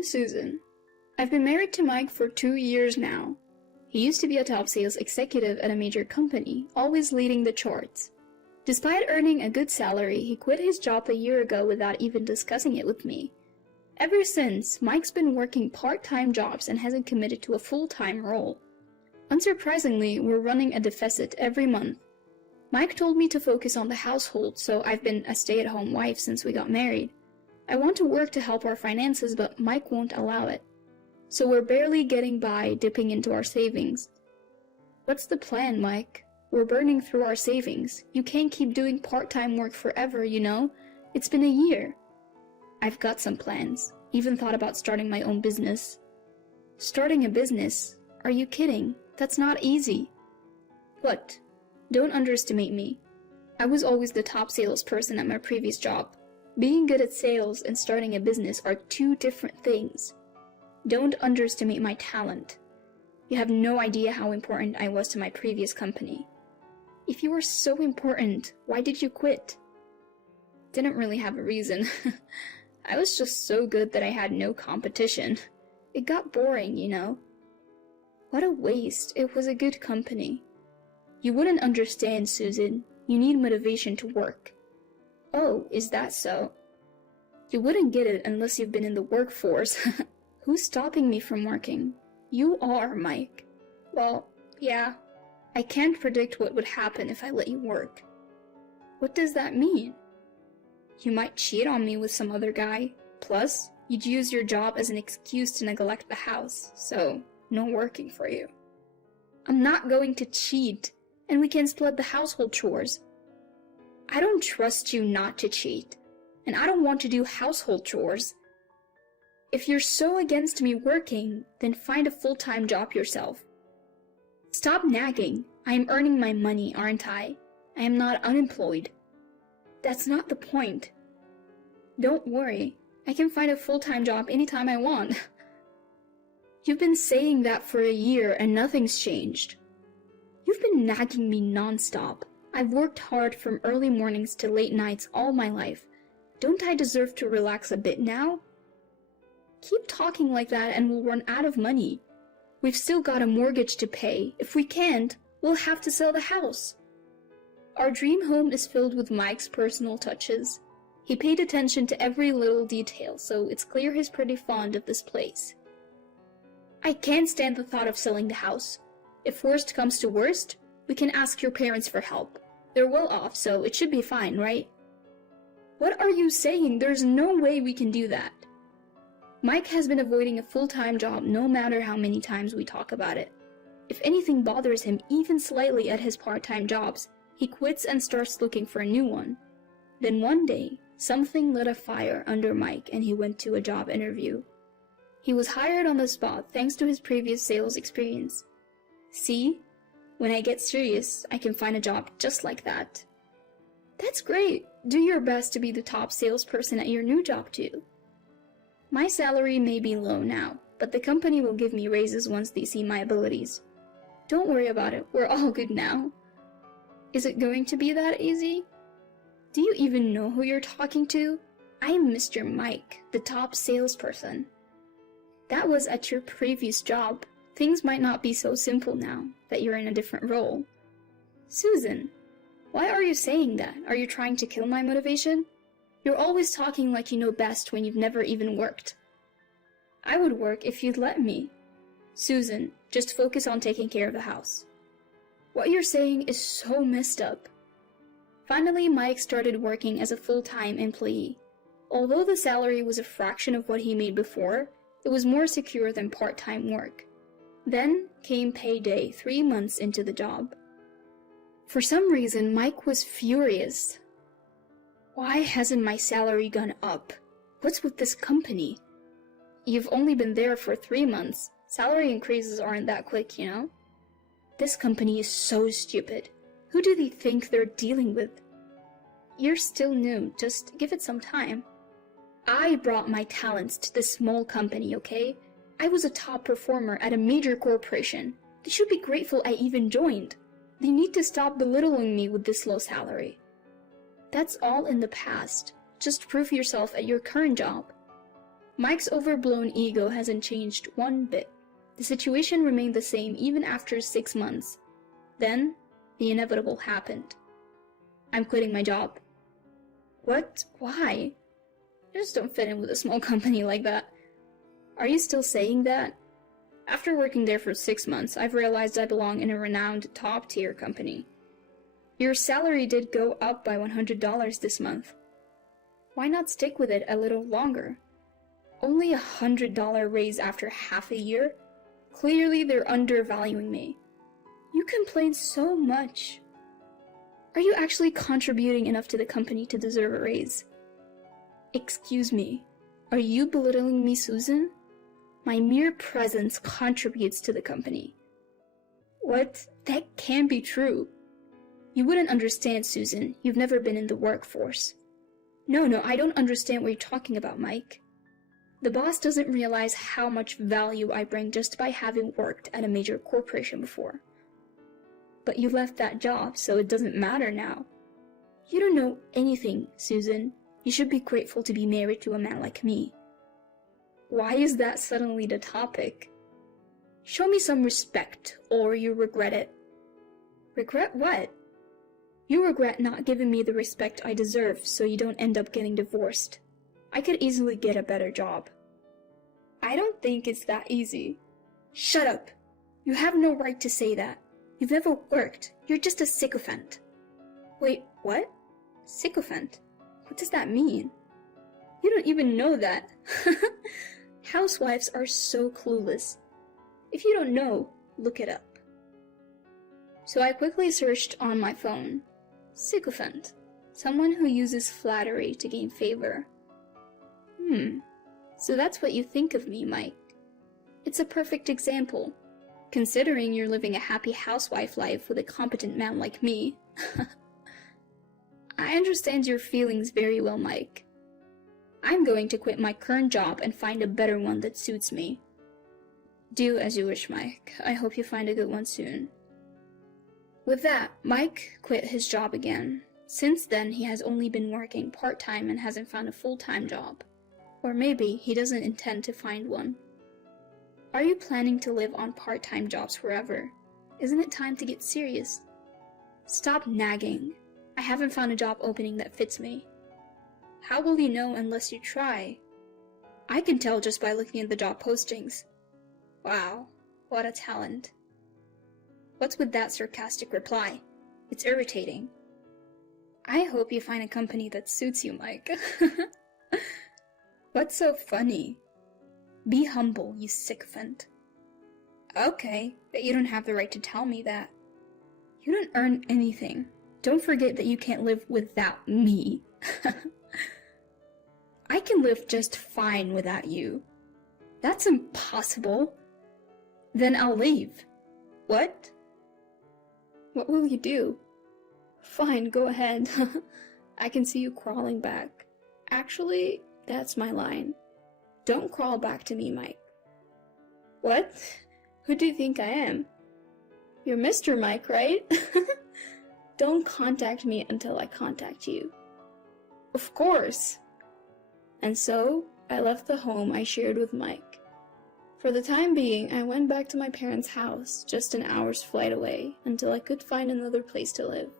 I'm Susan. I've been married to Mike for 2 years now. He used to be a top sales executive at a major company, always leading the charts. Despite earning a good salary, he quit his job a year ago without even discussing it with me. Ever since, Mike's been working part-time jobs and hasn't committed to a full-time role. Unsurprisingly, we're running a deficit every month. Mike told me to focus on the household, so I've been a stay-at-home wife since we got married. I want to work to help our finances, but Mike won't allow it. So we're barely getting by, dipping into our savings. What's the plan, Mike? We're burning through our savings. You can't keep doing part-time work forever, you know? It's been a year. I've got some plans. Even thought about starting my own business. Starting a business? Are you kidding? That's not easy. What? Don't underestimate me. I was always the top salesperson at my previous job. Being good at sales and starting a business are two different things. Don't underestimate my talent. You have no idea how important I was to my previous company. If you were so important, why did you quit? Didn't really have a reason. I was just so good that I had no competition. It got boring, you know. What a waste. It was a good company. You wouldn't understand, Susan. You need motivation to work. Oh, is that so? You wouldn't get it unless you've been in the workforce. Who's stopping me from working? You are, Mike. Well, yeah. I can't predict what would happen if I let you work. What does that mean? You might cheat on me with some other guy. Plus, you'd use your job as an excuse to neglect the house, so no working for you. I'm not going to cheat, and we can split the household chores. I don't trust you not to cheat, and I don't want to do household chores. If you're so against me working, then find a full-time job yourself. Stop nagging. I am earning my money, aren't I? I am not unemployed. That's not the point. Don't worry. I can find a full-time job anytime I want. You've been saying that for a year and nothing's changed. You've been nagging me non-stop. I've worked hard from early mornings to late nights all my life. Don't I deserve to relax a bit now? Keep talking like that and we'll run out of money. We've still got a mortgage to pay. If we can't, we'll have to sell the house. Our dream home is filled with Mike's personal touches. He paid attention to every little detail, so it's clear he's pretty fond of this place. I can't stand the thought of selling the house. If worst comes to worst, we can ask your parents for help. They're well off, so it should be fine, right? What are you saying? There's no way we can do that. Mike has been avoiding a full-time job no matter how many times we talk about it. If anything bothers him even slightly at his part-time jobs, he quits and starts looking for a new one. Then one day, something lit a fire under Mike and he went to a job interview. He was hired on the spot thanks to his previous sales experience. See? When I get serious, I can find a job just like that. That's great. Do your best to be the top salesperson at your new job too. My salary may be low now, but the company will give me raises once they see my abilities. Don't worry about it, we're all good now. Is it going to be that easy? Do you even know who you're talking to? I am Mr. Mike, the top salesperson. That was at your previous job. Things might not be so simple now that you're in a different role. Susan, why are you saying that? Are you trying to kill my motivation? You're always talking like you know best when you've never even worked. I would work if you'd let me. Susan, just focus on taking care of the house. What you're saying is so messed up. Finally, Mike started working as a full-time employee. Although the salary was a fraction of what he made before, it was more secure than part-time work. Then came payday 3 months into the job. For some reason, Mike was furious. Why hasn't my salary gone up? What's with this company? You've only been there for 3 months. Salary increases aren't that quick, you know? This company is so stupid. Who do they think they're dealing with? You're still new. Just give it some time. I brought my talents to this small company, okay? I was a top performer at a major corporation. They should be grateful I even joined. They need to stop belittling me with this low salary. That's all in the past. Just prove yourself at your current job. Mike's overblown ego hasn't changed one bit. The situation remained the same even after 6 months. Then, the inevitable happened. I'm quitting my job. What? Why? I just don't fit in with a small company like that. Are you still saying that? After working there for 6 months, I've realized I belong in a renowned top-tier company. Your salary did go up by $100 this month. Why not stick with it a little longer? Only $100 raise after half a year? Clearly they're undervaluing me. You complain so much. Are you actually contributing enough to the company to deserve a raise? Excuse me, are you belittling me, Susan? My mere presence contributes to the company. What? That can't be true. You wouldn't understand, Susan. You've never been in the workforce. No, I don't understand what you're talking about, Mike. The boss doesn't realize how much value I bring just by having worked at a major corporation before. But you left that job, so it doesn't matter now. You don't know anything, Susan. You should be grateful to be married to a man like me. Why is that suddenly the topic? Show me some respect, or you regret it. Regret what? You regret not giving me the respect I deserve so you don't end up getting divorced. I could easily get a better job. I don't think it's that easy. Shut up! You have no right to say that. You've never worked. You're just a sycophant. Wait, what? Sycophant? What does that mean? You don't even know that. Housewives are so clueless. If you don't know, look it up. So I quickly searched on my phone. Sycophant. Someone who uses flattery to gain favor. So that's what you think of me, Mike. It's a perfect example. Considering you're living a happy housewife life with a competent man like me. I understand your feelings very well, Mike. I'm going to quit my current job and find a better one that suits me. Do as you wish, Mike. I hope you find a good one soon. With that, Mike quit his job again. Since then, he has only been working part-time and hasn't found a full-time job. Or maybe he doesn't intend to find one. Are you planning to live on part-time jobs forever? Isn't it time to get serious? Stop nagging. I haven't found a job opening that fits me. How will you know unless you try? I can tell just by looking at the job postings. Wow, what a talent. What's with that sarcastic reply? It's irritating. I hope you find a company that suits you, Mike. What's so funny? Be humble, you sycophant. Okay, but you don't have the right to tell me that. You don't earn anything. Don't forget that you can't live without me. I can live just fine without you. That's impossible. Then I'll leave. What? What will you do? Fine, go ahead. I can see you crawling back. Actually, that's my line. Don't crawl back to me, Mike. What? Who do you think I am? You're Mr. Mike, right? Don't contact me until I contact you. Of course. And so, I left the home I shared with Mike. For the time being, I went back to my parents' house, just an hour's flight away, until I could find another place to live.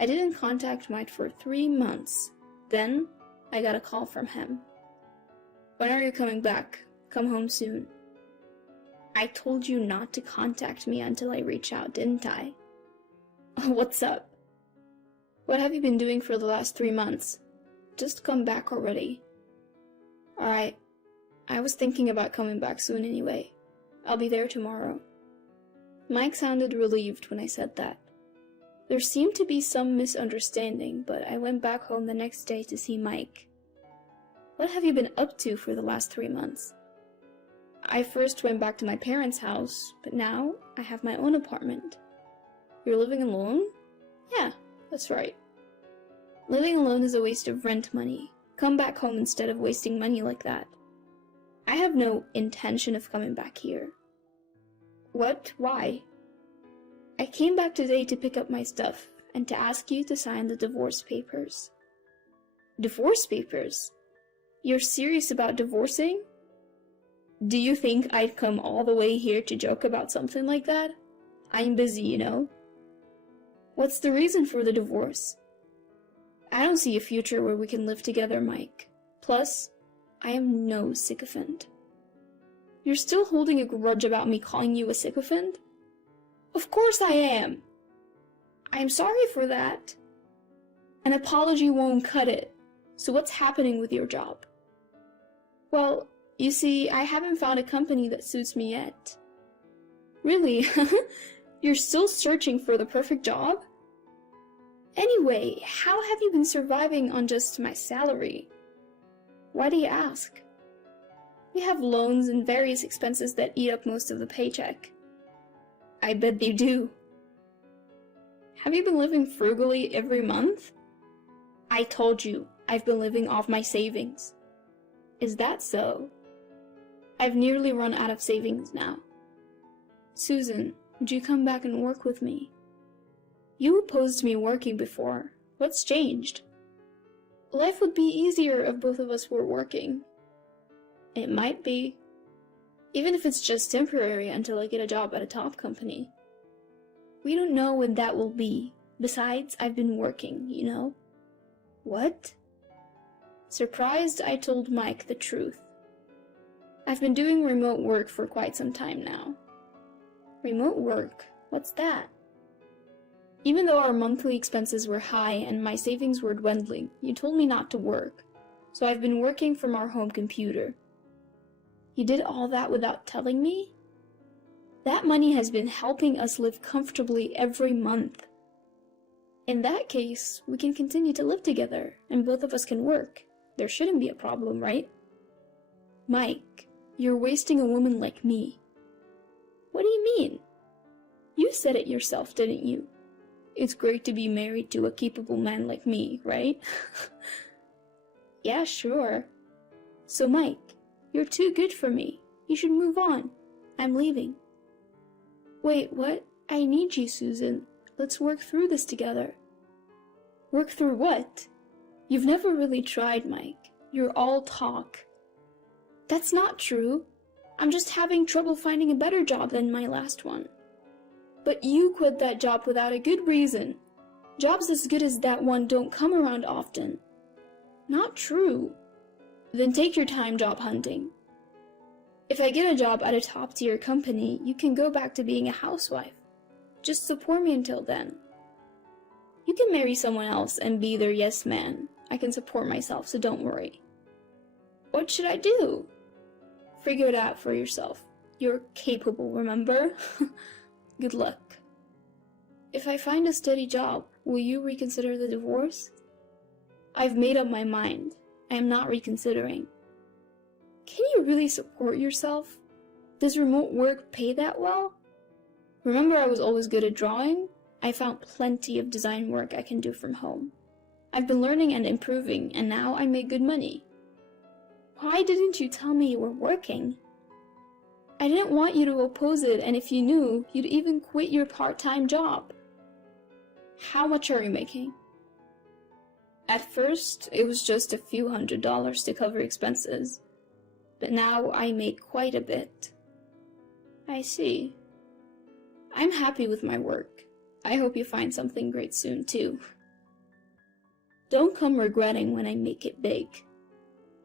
I didn't contact Mike for 3 months. Then, I got a call from him. When are you coming back? Come home soon. I told you not to contact me until I reach out, didn't I? What's up? What have you been doing for the last 3 months? Just come back already. Alright. I was thinking about coming back soon anyway. I'll be there tomorrow. Mike sounded relieved when I said that. There seemed to be some misunderstanding, but I went back home the next day to see Mike. What have you been up to for the last 3 months? I first went back to my parents' house, but now I have my own apartment. You're living alone? Yeah, that's right. Living alone is a waste of rent money. Come back home instead of wasting money like that. I have no intention of coming back here. What? Why? I came back today to pick up my stuff and to ask you to sign the divorce papers. Divorce papers? You're serious about divorcing? Do you think I'd come all the way here to joke about something like that? I'm busy, you know. What's the reason for the divorce? I don't see a future where we can live together, Mike. Plus, I am no sycophant. You're still holding a grudge about me calling you a sycophant? Of course I am. I am sorry for that. An apology won't cut it. So what's happening with your job? Well, you see, I haven't found a company that suits me yet. Really? You're still searching for the perfect job? Anyway, how have you been surviving on just my salary? Why do you ask? We have loans and various expenses that eat up most of the paycheck. I bet they do. Have you been living frugally every month? I told you, I've been living off my savings. Is that so? I've nearly run out of savings now. Susan, would you come back and work with me? You opposed me working before. What's changed? Life would be easier if both of us were working. It might be. Even if it's just temporary until I get a job at a top company. We don't know when that will be. Besides, I've been working, you know. What? Surprised, I told Mike the truth. I've been doing remote work for quite some time now. Remote work? What's that? Even though our monthly expenses were high and my savings were dwindling, you told me not to work, so I've been working from our home computer. You did all that without telling me? That money has been helping us live comfortably every month. In that case, we can continue to live together, and both of us can work. There shouldn't be a problem, right? Mike, you're wasting a woman like me. What do you mean? You said it yourself, didn't you? It's great to be married to a capable man like me, right? Yeah, sure. So Mike, you're too good for me. You should move on. I'm leaving. Wait, what? I need you, Susan. Let's work through this together. Work through what? You've never really tried, Mike. You're all talk. That's not true. I'm just having trouble finding a better job than my last one. But you quit that job without a good reason. Jobs as good as that one don't come around often. Not true. Then take your time job hunting. If I get a job at a top-tier company, you can go back to being a housewife. Just support me until then. You can marry someone else and be their yes man. I can support myself, so don't worry. What should I do? Figure it out for yourself. You're capable, remember? Good luck. If I find a steady job, will you reconsider the divorce? I've made up my mind. I am not reconsidering. Can you really support yourself? Does remote work pay that well? Remember I was always good at drawing? I found plenty of design work I can do from home. I've been learning and improving, and now I make good money. Why didn't you tell me you were working? I didn't want you to oppose it, and if you knew, you'd even quit your part-time job. How much are you making? At first, it was just a few $100s to cover expenses. But now I make quite a bit. I see. I'm happy with my work. I hope you find something great soon, too. Don't come regretting when I make it big.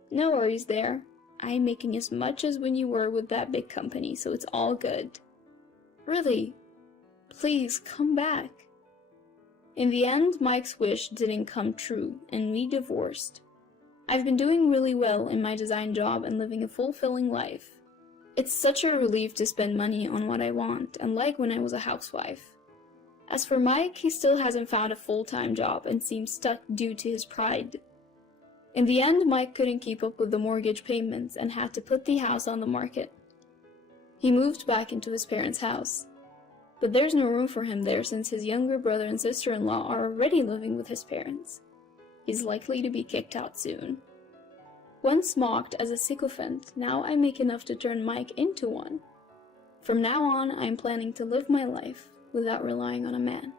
No worries there. I'm making as much as when you were with that big company, so it's all good. Really, please come back. In the end, Mike's wish didn't come true, and we divorced. I've been doing really well in my design job and living a fulfilling life. It's such a relief to spend money on what I want, unlike when I was a housewife. As for Mike, he still hasn't found a full-time job and seems stuck due to his pride. In the end, Mike couldn't keep up with the mortgage payments and had to put the house on the market. He moved back into his parents' house. But there's no room for him there since his younger brother and sister-in-law are already living with his parents. He's likely to be kicked out soon. Once mocked as a sycophant, now I make enough to turn Mike into one. From now on, I'm planning to live my life without relying on a man.